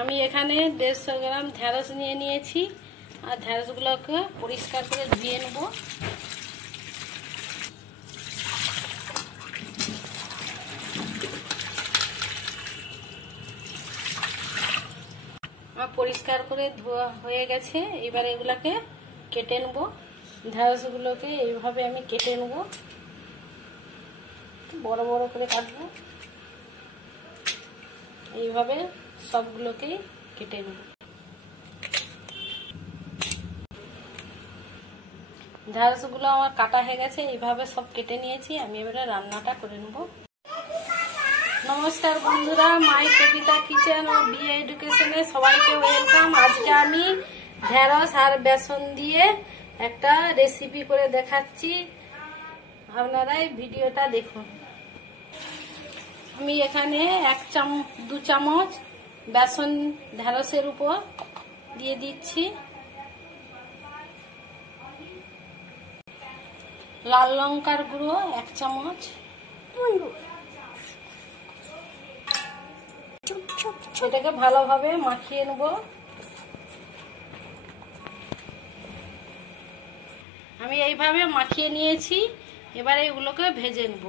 আমি এখানে 150 গ্রাম ঢেঁড়স নিয়ে নিয়েছি আর ঢেঁড়সগুলোকে পরিষ্কার করে ধুয়ে নেব। পরিষ্কার করে ধোয়া হয়ে গেছে। এবার এগুলোকে কেটে নেব। ঢেঁড়সগুলোকে এইভাবে আমি কেটে নেব, বড় বড় করে কাটবো। এইভাবে সবগুলোকেই কেটে নেব। ঢেঁড়সগুলো আমার কাটা হয়ে গেছে, এইভাবে সব কেটে নিয়েছি। আমি এবারে রান্নাটা করে নেব। নমস্কার বন্ধুরা, মাই কবিতা কিচেন ও বিএ এডুকেশনে সবাইকে ওয়েলকাম। আজকে আমি ঢেঁড়স আর বেসন দিয়ে একটা রেসিপি করে দেখাচ্ছি, আপনারা এই ভিডিওটা দেখুন। আমি এখানে 2 চামচ বেসন ঢেঁড়সের উপর দিয়ে দিচ্ছি। লাল লঙ্কার গুঁড়ো 1 চামচ, এটাকে ভালোভাবে মাখিয়ে নেব। আমি এইভাবে মাখিয়ে নিয়েছি, এবারে এগুলোকে ভেজে নেব।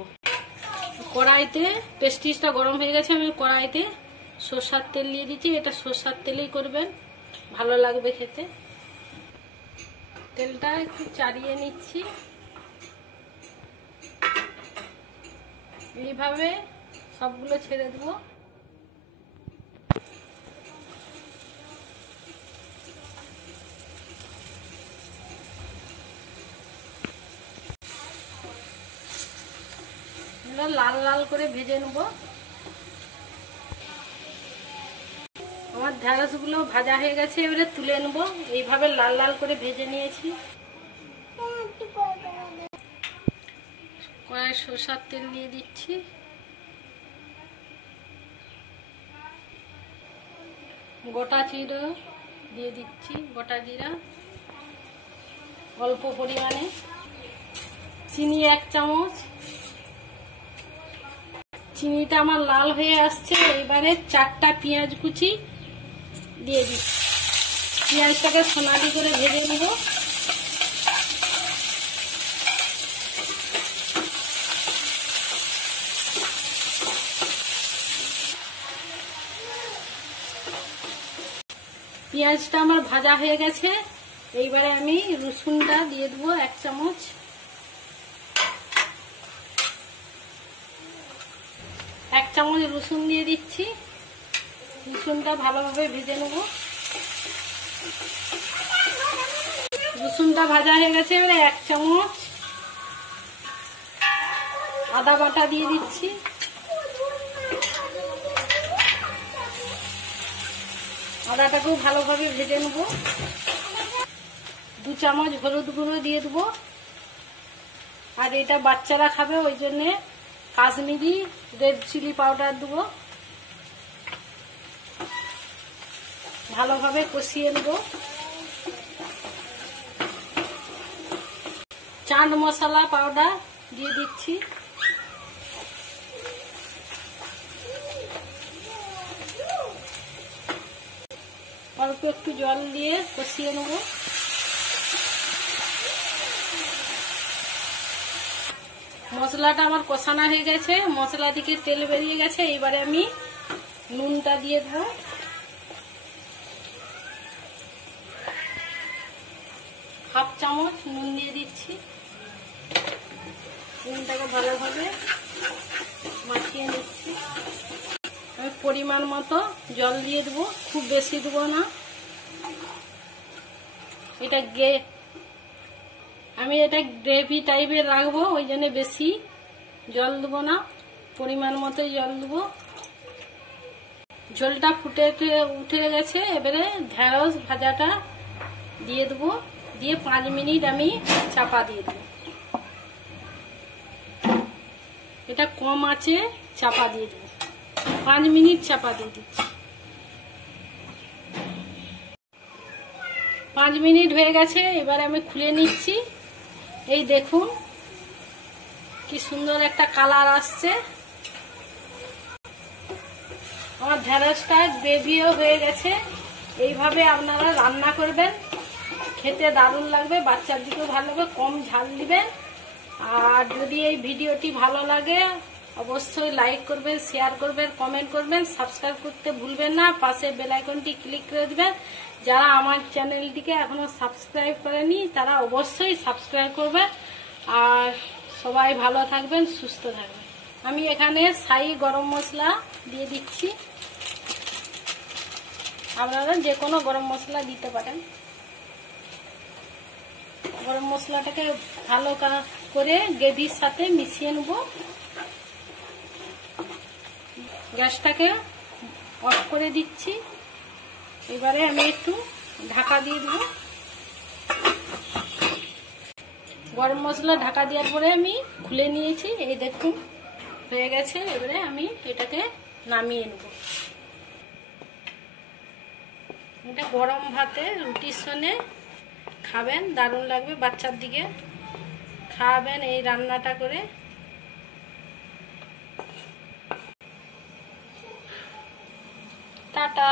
কড়াইতে পেস্টিসটা গরম হয়ে গেছে, আমি কড়াইতে সরষের তেল দিয়ে দিচ্ছি। এটা সরষের তেলেই করবেন, ভালো লাগবে খেতে। তেলটা একটু চাড়িয়ে নিচ্ছি। এইভাবে সবগুলো ছেড়ে দেবো। লাল লাল করে ভেজে নেব। আমার ঢেঁড়সগুলো ভাজা হয়ে গেছে, এবারে তুলে নেব। এইভাবে লাল লাল করে ভেজে নিয়েছি। কড়াই সরষের তেল দিয়ে দিচ্ছি। গোটা জিরা দিয়ে দিচ্ছি, গোটা জিরা অল্প পরিমাণে। চিনি 1 চামচ। চিনিটা আমার লাল হয়ে আসছে, এবারে 4টা পেঁয়াজ কুচি দিয়ে দিচ্ছি। পেঁয়াজটাকে সোনালি করে ভেজে নেব। পেঁয়াজটা আমার ভাজা হয়ে গেছে, এইবারে আমি রসুনটা দিয়ে দেবো 1 চামচ। এক চামচ রসুন দিয়ে দিচ্ছি। রসুনটা ভালোভাবে ভেজে নেব। রসুনটা ভাজা হয়ে গেছে, এবারে 1 চামচ আদা বাটা দিয়ে দিচ্ছি। আদাটাকেও ভালোভাবে ভেজে নেব। 2 চামচ হলুদ গুঁড়ো দিয়ে দেবো। আর এটা বাচ্চারা খাবে, ওই জন্যে কাশ্মীরি রেড চিলি পাউডার দেবো। ভালোভাবে কষিয়ে নেব। চাট মশলা পাউডার দিয়ে দিচ্ছি। অল্প একটু জল দিয়ে কষিয়ে নেব। মশলাটা আমার কষানো হয়ে গেছে, মশলা থেকে তেল বেরিয়ে গেছে। এবারে আমি নুনটা দিয়ে দেবো। হাফ চামচ নুন দিয়ে দিচ্ছি। নুনটাকে ভালোভাবে মাখিয়ে নিচ্ছি। আমি পরিমাণ মতো জল দিয়ে দেবো, খুব বেশি দেবো না। আমি এটা গ্রেভি টাইপের রাখবো, ওই জন্য বেশি জল দেবো না, পরিমাণ মতো জল দেবো। ঝোলটা উঠে গেছে, এবারে ঢেঁড়স ভাজাটা দিয়ে দেবো। দিয়ে 5 মিনিট আমি চাপা দিয়ে দেবো। এটা কম আছে, চাপা দিয়ে দেবো। 5 মিনিট চাপা দিয়ে দিচ্ছি। 5 মিনিট হয়ে গেছে, এবারে আমি খুলে নিচ্ছি। এই দেখুন কি সুন্দর একটা কালার আসছে। আমার ঢেঁড়সটা গ্রেভিও হয়ে গেছে। এইভাবে আপনারা রান্না করবেন, খেতে দারুণ লাগবে, বাচ্চার দিকেও ভালো লাগবে। কম ঝাল দিবেন। আর যদি এই ভিডিওটি ভালো লাগে অবশ্যই লাইক করবেন, শেয়ার করবেন, কমেন্ট করবেন, সাবস্ক্রাইব করতে ভুলবেন না। পাশে বেল আইকনটি ক্লিক করে দিবেন। যারা আমার চ্যানেলটিকে এখনো সাবস্ক্রাইব করেনি তারা অবশ্যই সাবস্ক্রাইব করবে। আর সবাই ভালো থাকবেন, সুস্থ থাকবেন। আমি এখানে শাহি গরম মশলা দিয়ে দিচ্ছি। আপনারা যে কোনো গরম মশলা দিতে পারেন। গরম মশলাটাকে ভালো করে গ্রেভির সাথে মিশিয়ে নেব। গ্যাসটাকে অফ করে দিচ্ছি। এবারে আমি একটু ঢাকা দিয়ে দেব। গরম মশলা ঢাকা দেওয়ার পরে আমি খুলে নিয়েছি। এই দেখুন হয়ে গেছে। এবারে আমি এটাকে নামিয়ে নেব। এটা গরম ভাতে রুটির সঙ্গে খাবেন, দারুণ লাগবে। বাচ্চার দিকে খাওয়াবেন এই রান্নাটা করে। টাটা।